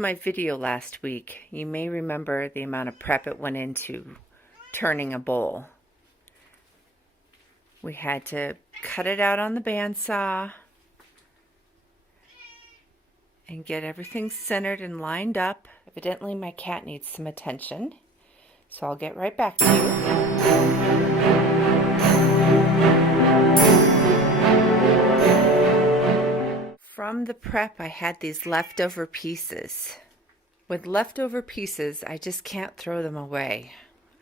my video last week, you may remember the amount of prep it went into turning a bowl. We had to cut it out on the bandsaw and get everything centered and lined up. Evidently my cat needs some attention, so I'll get right back to you. From the prep, I had these leftover pieces. With leftover pieces, I just can't throw them away.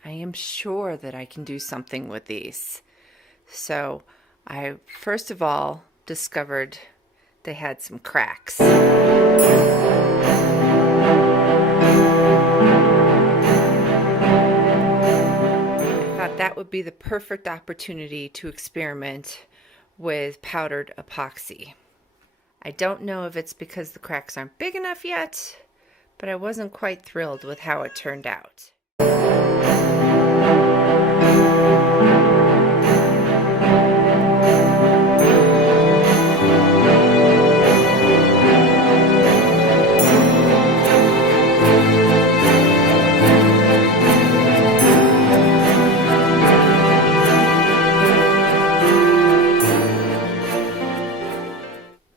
I am sure that I can do something with these. So I first of all discovered they had some cracks. I thought that would be the perfect opportunity to experiment with powdered epoxy. I don't know if it's because the cracks aren't big enough yet, but I wasn't quite thrilled with how it turned out.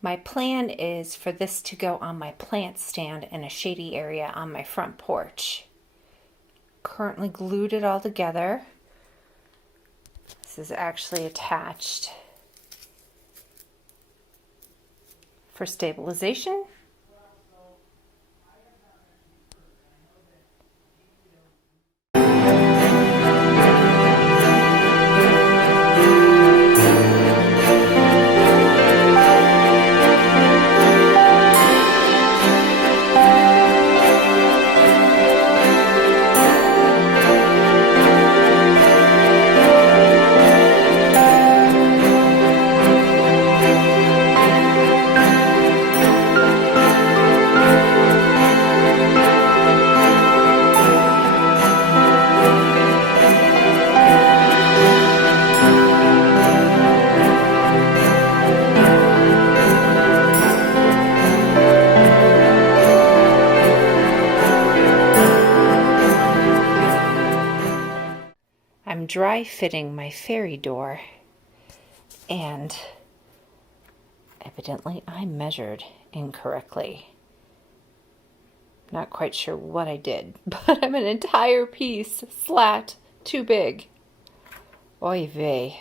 My plan is for this to go on my plant stand in a shady area on my front porch. Currently glued it all together. This is actually attached for stabilization. I'm dry fitting my fairy door, and evidently I measured incorrectly. Not quite sure what I did, but I'm an entire piece slat too big. Oy vey.